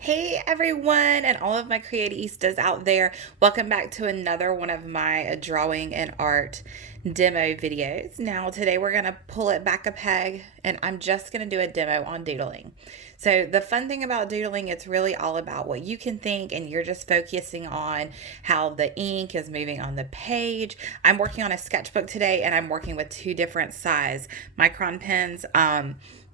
Hey everyone, and all of my creativistas out there. Welcome back to another one of my drawing and art demo videos. Now, today we're going to pull it back a peg, and I'm just going to do a demo on doodling. So, the fun thing about doodling, it's really all about what you can think, and you're just focusing on how the ink is moving on the page. I'm working on a sketchbook today, and I'm working with two different size micron pens.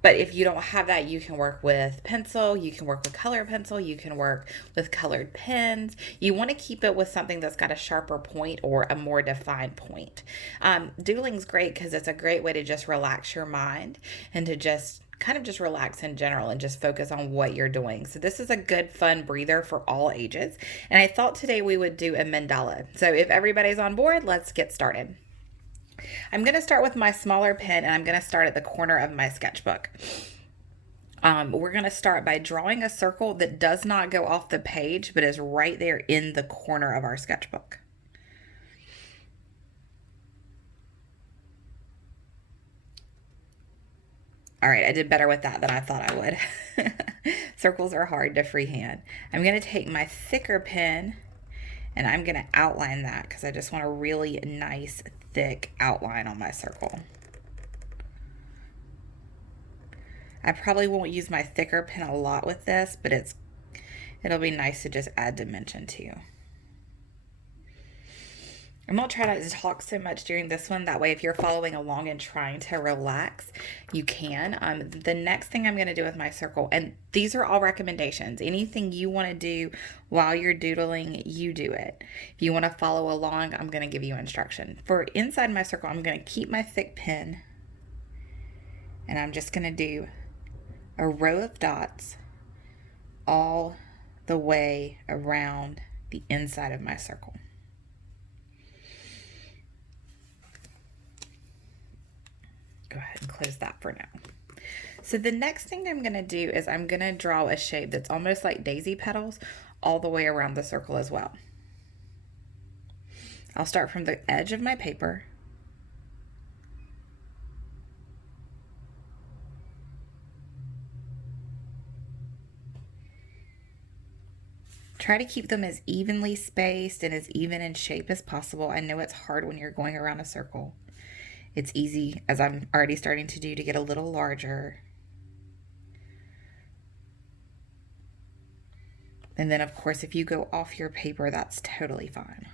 But if you don't have that, you can work with pencil, you can work with color pencil, you can work with colored pens. You want to keep it with something that's got a sharper point or a more defined point. Doodling's great because it's a great way to just relax your mind and to just kind of just relax in general and just focus on what you're doing. So this is a good fun breather for all ages. And I thought today we would do a mandala. So if everybody's on board, let's get started. I'm going to start with my smaller pen and I'm going to start at the corner of my sketchbook. We're going to start by drawing a circle that does not go off the page but is right there in the corner of our sketchbook. All right, I did better with that than I thought I would. Circles are hard to freehand. I'm going to take my thicker pen and I'm going to outline that because I just want a really nice thick outline on my circle. I probably won't use my thicker pen a lot with this, but it'll be nice to just add dimension to. I'm going to try not to talk so much during this one. That way, if you're following along and trying to relax, you can. The next thing I'm going to do with my circle, and these are all recommendations. Anything you want to do while you're doodling, you do it. If you want to follow along, I'm going to give you instruction. For inside my circle, I'm going to keep my thick pen, and I'm just going to do a row of dots all the way around the inside of my circle. Go ahead and close that for now. So the next thing I'm going to do is I'm going to draw a shape that's almost like daisy petals all the way around the circle as well. I'll start from the edge of my paper. Try to keep them as evenly spaced and as even in shape as possible. I know it's hard when you're going around a circle. It's easy, as I'm already starting to do, to get a little larger. And then, of course, if you go off your paper, that's totally fine.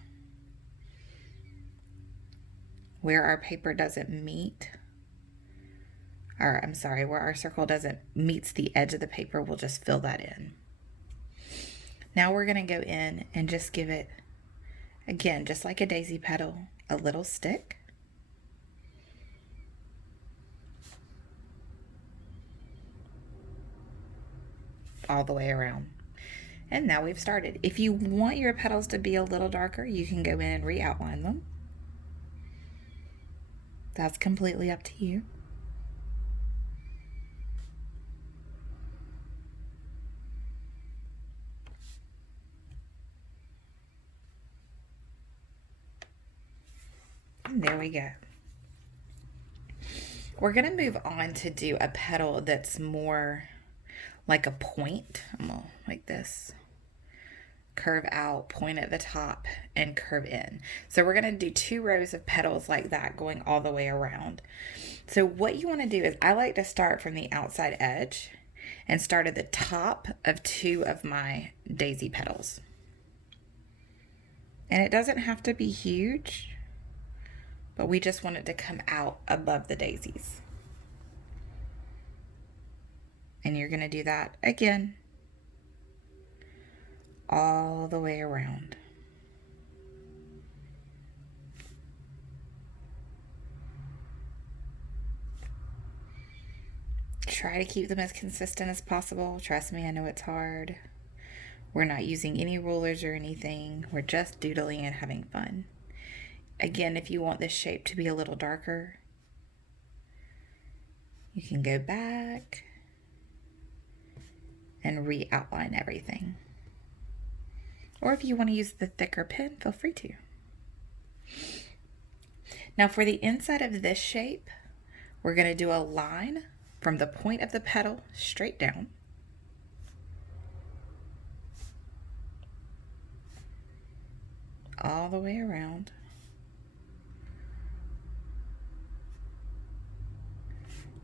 Where our paper doesn't meet, or I'm sorry, where our circle doesn't meets the edge of the paper, we'll just fill that in. Now we're going to go in and just give it, again, just like a daisy petal, a little stick. All the way around. And now we've started. If you want your petals to be a little darker, you can go in and re-outline them. That's completely up to you. And there we go. We're going to move on to do a petal that's more like a point. I'm going to like this. Curve out, point at the top, and curve in. So we're going to do 2 rows of petals like that going all the way around. So what you want to do is, I like to start from the outside edge and start at the top of 2 of my daisy petals. And it doesn't have to be huge, but we just want it to come out above the daisies. And you're going to do that again all the way around. Try to keep them as consistent as possible. Trust me, I know it's hard. We're not using any rulers or anything. We're just doodling and having fun. Again, if you want this shape to be a little darker, you can go back and re-outline everything. Or if you want to use the thicker pen, feel free to. Now for the inside of this shape, we're going to do a line from the point of the petal straight down. all the way around.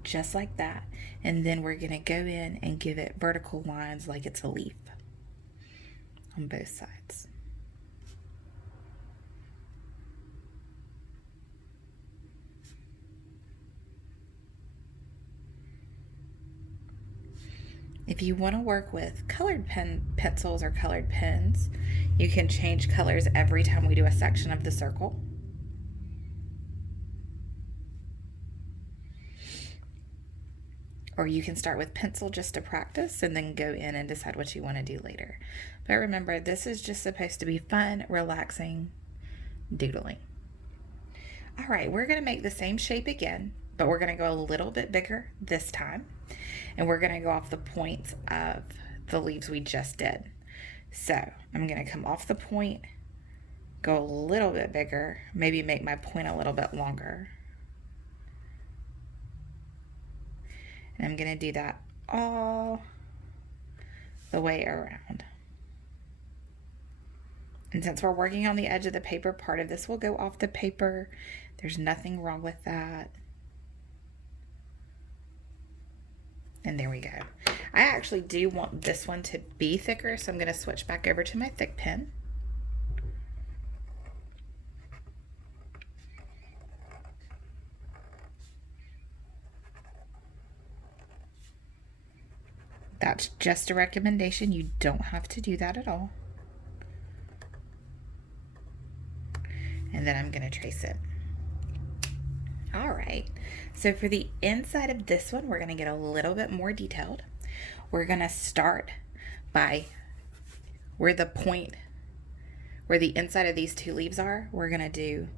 Just like that. And then we're going to go in and give it vertical lines like it's a leaf on both sides. If you want to work with colored pencils or colored pens, you can change colors every time we do a section of the circle. Or you can start with pencil just to practice and then go in and decide what you want to do later. But remember, this is just supposed to be fun, relaxing doodling. All right, we're going to make the same shape again, but we're going to go a little bit bigger this time. And we're going to go off the points of the leaves we just did. So I'm going to come off the point, go a little bit bigger, maybe make my point a little bit longer. And I'm going to do that all the way around. And since we're working on the edge of the paper, part of this will go off the paper. There's nothing wrong with that. And there we go. I actually do want this one to be thicker, so I'm going to switch back over to my thick pen. That's just a recommendation. You don't have to do that at all. And then I'm going to trace it. All right, so for the inside of this one, we're going to get a little bit more detailed. We're going to start by where the inside of these two leaves are. We're going to do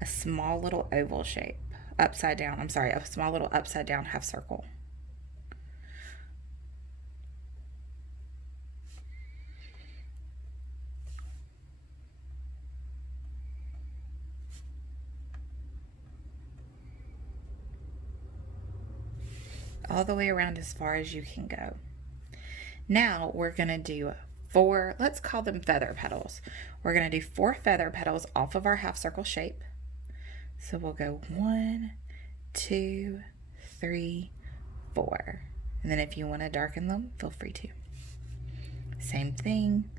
a small little oval shape, a small little upside down half circle. All the way around as far as you can go. Now we're going to do 4, let's call them feather petals. We're going to do 4 feather petals off of our half circle shape. So we'll go 1, 2, 3, 4. And then if you want to darken them, feel free to. Same thing.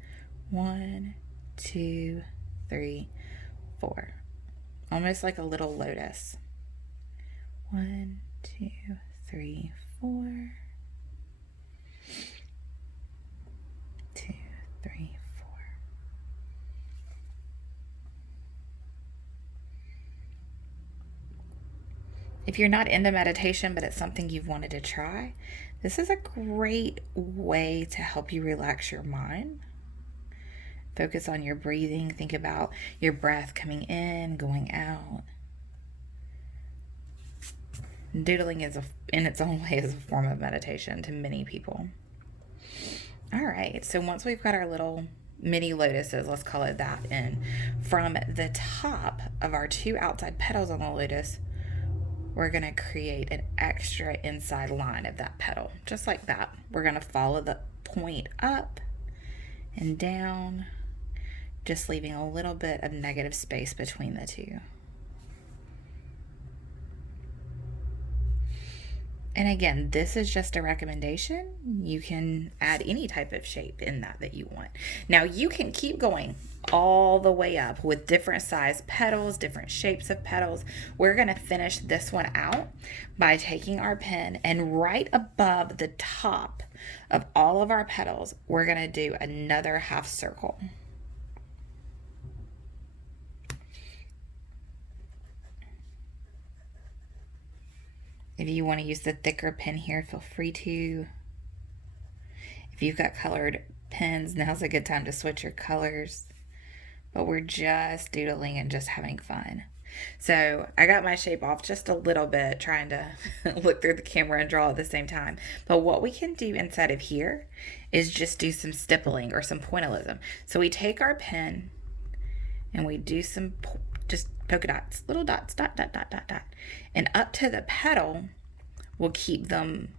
1, 2, 3, 4. Almost like a little lotus. 1, 2, 3, 4. 2, 3, 4. If you're not into meditation, but it's something you've wanted to try, this is a great way to help you relax your mind. Focus on your breathing. Think about your breath coming in, going out. Doodling in its own way is a form of meditation to many people. All right, so once we've got our little mini lotuses, let's call it that, in, from the top of our 2 outside petals on the lotus, we're going to create an extra inside line of that petal, just like that. We're going to follow the point up and down, just leaving a little bit of negative space between the 2. And again, this is just a recommendation. You can add any type of shape in that you want. Now you can keep going all the way up with different size petals, different shapes of petals. We're going to finish this one out by taking our pen and right above the top of all of our petals, we're going to do another half circle. If you want to use the thicker pen here, feel free to. If you've got colored pens, now's a good time to switch your colors. But we're just doodling and just having fun. So I got my shape off just a little bit, trying to look through the camera and draw at the same time. But what we can do inside of here is just do some stippling or some pointillism. So we take our pen and we do some just polka dots, little dots, dot, dot, dot, dot, dot. And up to the petal, we'll keep them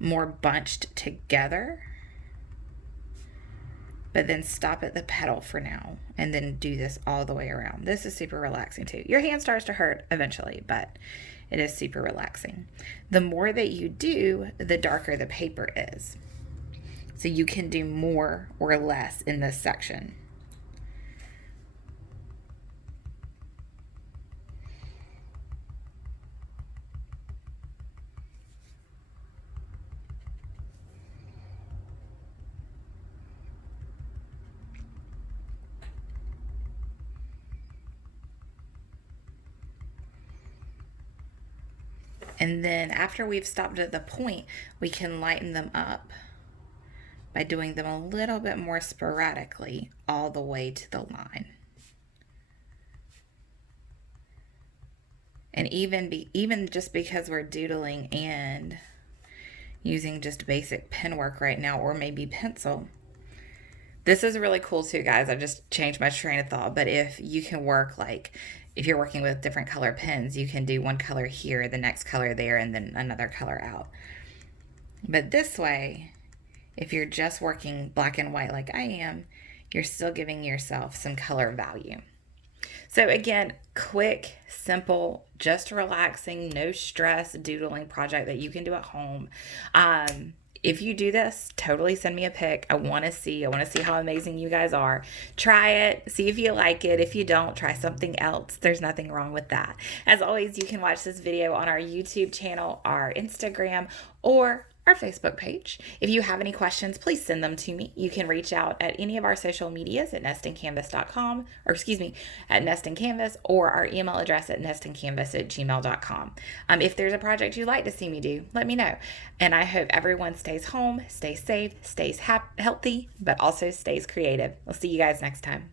more bunched together. but then stop at the petal for now and then do this all the way around. This is super relaxing too. Your hand starts to hurt eventually, but it is super relaxing. The more that you do, the darker the paper is. So you can do more or less in this section. And then after we've stopped at the point, we can lighten them up by doing them a little bit more sporadically all the way to the line. And even just because we're doodling and using just basic pen work right now, or maybe pencil, this is really cool too, guys. I just changed my train of thought. But if you can work, like if you're working with different color pens, you can do one color here, the next color there, and then another color out. But this way, if you're just working black and white like I am, you're still giving yourself some color value. So again, quick, simple, just relaxing, no stress doodling project that you can do at home. If you do this, totally send me a pic. I want to see how amazing you guys are. Try it, see if you like it. If you don't, try something else. There's nothing wrong with that. As always, you can watch this video on our YouTube channel, our Instagram, or our Facebook page. If you have any questions, please send them to me. You can reach out at any of our social medias at nestingcanvas.com, at nestingcanvas, or our email address at nestingcanvas@gmail.com. If there's a project you'd like to see me do, let me know. And I hope everyone stays home, stays safe, stays healthy, but also stays creative. We'll see you guys next time.